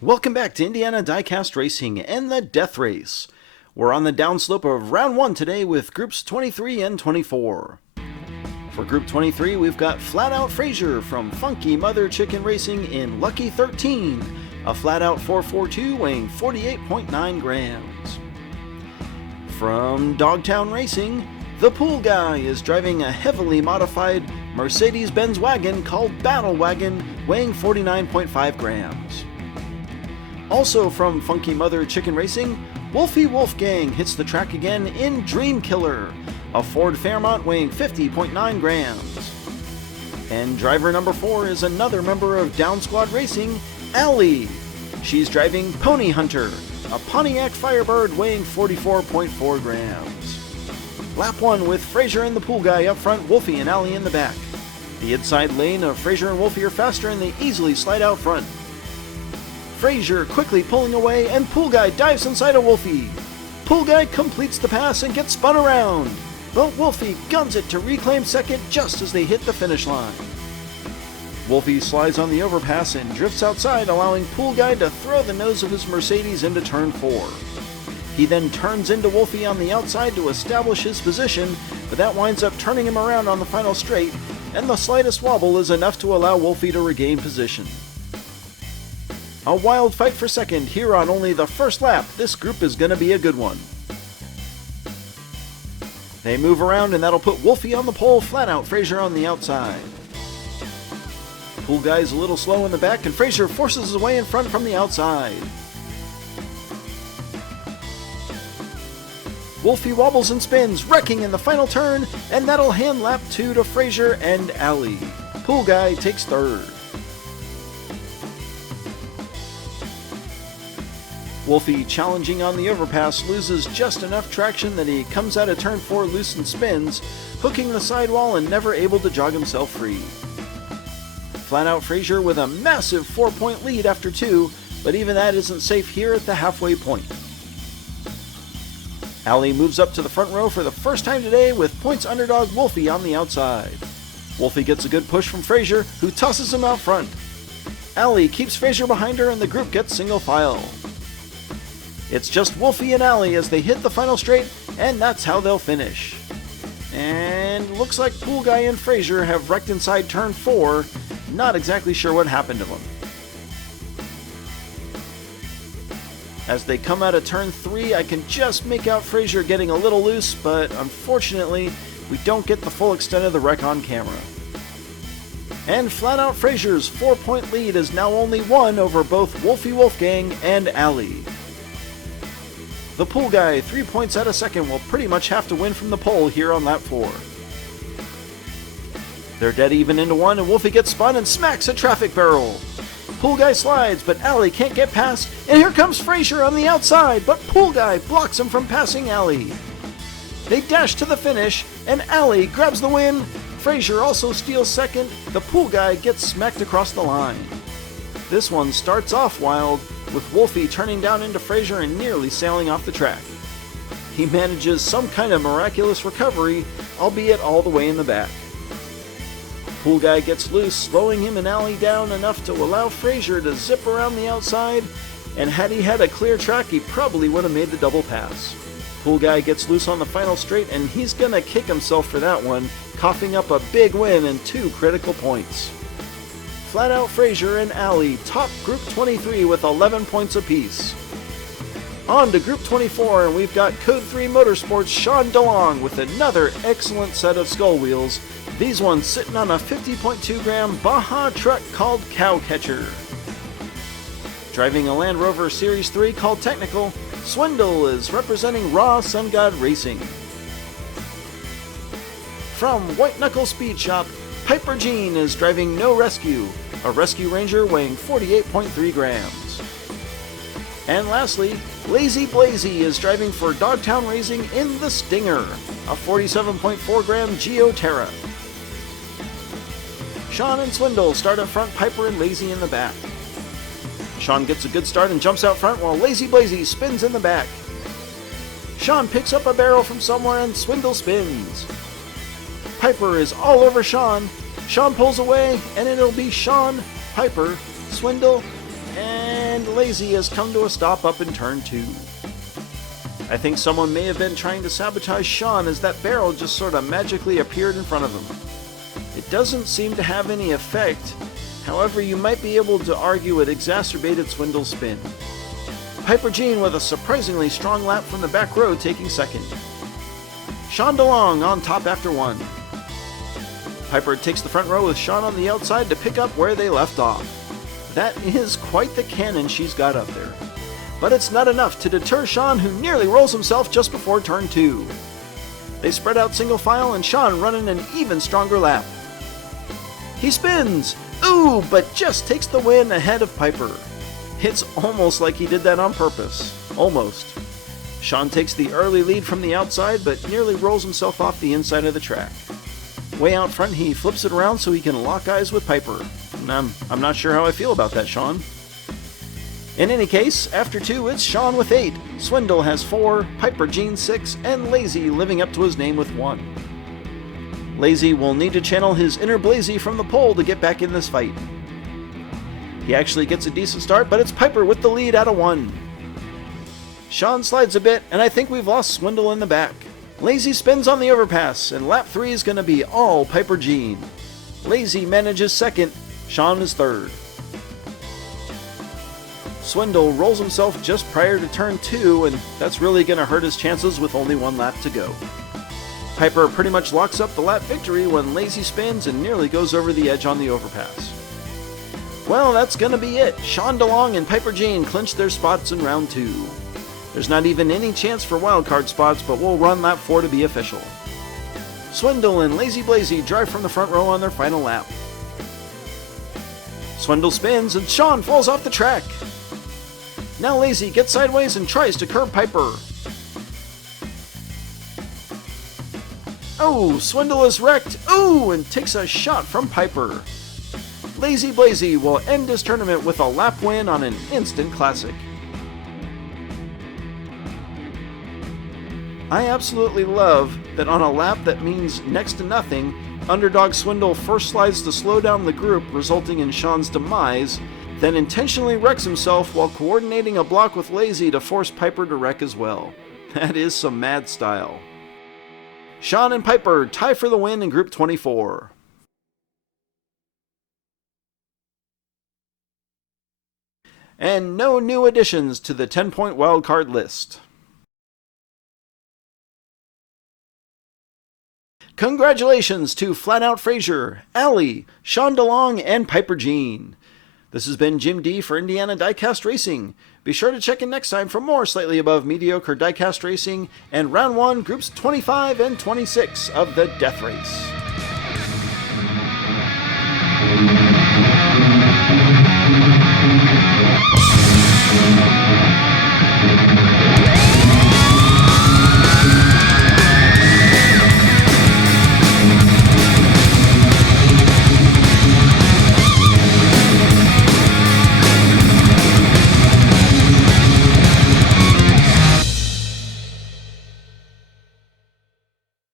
Welcome back to Indiana Diecast Racing and the Death Race. We're on the downslope of round 1 today with groups 23 and 24. For group 23, we've got Flatout Frazier from Funky Mother Chicken Racing in Lucky 13, a Flatout 442 weighing 48.9 grams. From Dogtown Racing, the Pool Guy is driving a heavily modified Mercedes-Benz wagon called Battle Wagon weighing 49.5 grams. Also from Funky Mother Chicken Racing, Wolfie Wolfgang hits the track again in Dream Killer, a Ford Fairmont weighing 50.9 grams. And driver number 4 is another member of Down Squad Racing, Allie. She's driving Pony Hunter, a Pontiac Firebird weighing 44.4 grams. Lap 1 with Frazier and the Pool Guy up front, Wolfie and Allie in the back. The inside lane of Frazier and Wolfie are faster and they easily slide out front. Frazier quickly pulling away, and Pool Guy dives inside of Wolfie. Pool Guy completes the pass and gets spun around, but Wolfie guns it to reclaim second just as they hit the finish line. Wolfie slides on the overpass and drifts outside, allowing Pool Guy to throw the nose of his Mercedes into turn 4. He then turns into Wolfie on the outside to establish his position, but that winds up turning him around on the final straight, and the slightest wobble is enough to allow Wolfie to regain position. A wild fight for second here on only the first lap. This group is going to be a good one. They move around and that'll put Wolfie on the pole, Flatout Frazier on the outside. Pool Guy's a little slow in the back and Frazier forces his way in front from the outside. Wolfie wobbles and spins, wrecking in the final turn, and that'll hand lap 2 to Frazier and Allie. Pool Guy takes third. Wolfie, challenging on the overpass, loses just enough traction that he comes out of turn 4 loose and spins, hooking the sidewall and never able to jog himself free. Flatout Frazier with a massive 4-point lead after 2, but even that isn't safe here at the halfway point. Allie moves up to the front row for the first time today with points underdog Wolfie on the outside. Wolfie gets a good push from Frazier, who tosses him out front. Allie keeps Frazier behind her and the group gets single file. It's just Wolfie and Allie as they hit the final straight, and that's how they'll finish. And looks like Pool Guy and Frazier have wrecked inside turn 4. Not exactly sure what happened to them. As they come out of turn 3, I can just make out Frazier getting a little loose, but unfortunately, we don't get the full extent of the wreck on camera. And Flatout Frazier's 4-point lead is now only 1 over both Wolfie Wolfgang and Allie. The Pool Guy, 3 points out of second, will pretty much have to win from the pole here on lap 4. They're dead even into 1, and Wolfie gets spun and smacks a traffic barrel. Pool Guy slides, but Allie can't get past, and here comes Frazier on the outside, but Pool Guy blocks him from passing Allie. They dash to the finish, and Allie grabs the win. Frazier also steals second. The Pool Guy gets smacked across the line. This one starts off wild, with Wolfie turning down into Frazier and nearly sailing off the track. He manages some kind of miraculous recovery, albeit all the way in the back. Pool Guy gets loose, slowing him and Allie down enough to allow Frazier to zip around the outside, and had he had a clear track, he probably would have made the double pass. Pool Guy gets loose on the final straight, and he's gonna kick himself for that one, coughing up a big win and 2 critical points. Flatout Frazier and Allie top Group 23 with 11 points apiece. On to Group 24, and we've got Code 3 Motorsports' Sean DeLong with another excellent set of skull wheels, these ones sitting on a 50.2 gram Baja truck called Cowcatcher. Driving a Land Rover Series 3 called Technical, Swindle is representing Raw Sun God Racing. From White Knuckle Speed Shop, Piper Jean is driving No Rescue, a Rescue Ranger weighing 48.3 grams. And lastly, Lazy Blazy is driving for Dogtown Racing in the Stinger, a 47.4 gram Geo Terra. Sean and Swindle start up front, Piper and Lazy in the back. Sean gets a good start and jumps out front while Lazy Blazy spins in the back. Sean picks up a barrel from somewhere and Swindle spins. Piper is all over Sean. Sean pulls away, and it'll be Sean, Piper, Swindle, and Lazy has come to a stop up in turn 2. I think someone may have been trying to sabotage Sean as that barrel just sort of magically appeared in front of him. It doesn't seem to have any effect, however you might be able to argue it exacerbated Swindle's spin. Piper Jean with a surprisingly strong lap from the back row taking second. Sean DeLong on top after 1. Piper takes the front row with Sean on the outside to pick up where they left off. That is quite the cannon she's got up there. But it's not enough to deter Sean, who nearly rolls himself just before turn 2. They spread out single file and Sean running an even stronger lap. He spins! Ooh, but just takes the win ahead of Piper. It's almost like he did that on purpose. Almost. Sean takes the early lead from the outside, but nearly rolls himself off the inside of the track. Way out front, he flips it around so he can lock eyes with Piper. I'm not sure how I feel about that, Sean. In any case, after 2, it's Sean with 8, Swindle has 4, Piper Jean 6, and Lazy living up to his name with 1. Lazy will need to channel his inner Blazy from the pole to get back in this fight. He actually gets a decent start, but it's Piper with the lead out of 1. Sean slides a bit, and I think we've lost Swindle in the back. Lazy spins on the overpass, and lap 3 is going to be all Piper Jean. Lazy manages second, Sean is third. Swindle rolls himself just prior to turn 2, and that's really going to hurt his chances with only 1 lap to go. Piper pretty much locks up the lap victory when Lazy spins and nearly goes over the edge on the overpass. Well, that's going to be it. Sean DeLong and Piper Jean clinched their spots in round 2. There's not even any chance for wildcard spots, but we'll run lap 4 to be official. Swindle and Lazy Blazy drive from the front row on their final lap. Swindle spins and Sean falls off the track. Now Lazy gets sideways and tries to curb Piper. Oh, Swindle is wrecked. Ooh, and takes a shot from Piper. Lazy Blazy will end his tournament with a lap win on an instant classic. I absolutely love that on a lap that means next to nothing, underdog Swindle first slides to slow down the group, resulting in Sean's demise, then intentionally wrecks himself while coordinating a block with Lazy to force Piper to wreck as well. That is some mad style. Sean and Piper tie for the win in Group 24. And no new additions to the 10-point wildcard list. Congratulations to Flatout Frazier, Allie, Sean DeLong, and Piper Jean. This has been Jim D for Indiana Diecast Racing. Be sure to check in next time for more slightly above mediocre diecast racing and round 1 groups 25 and 26 of the Death Race.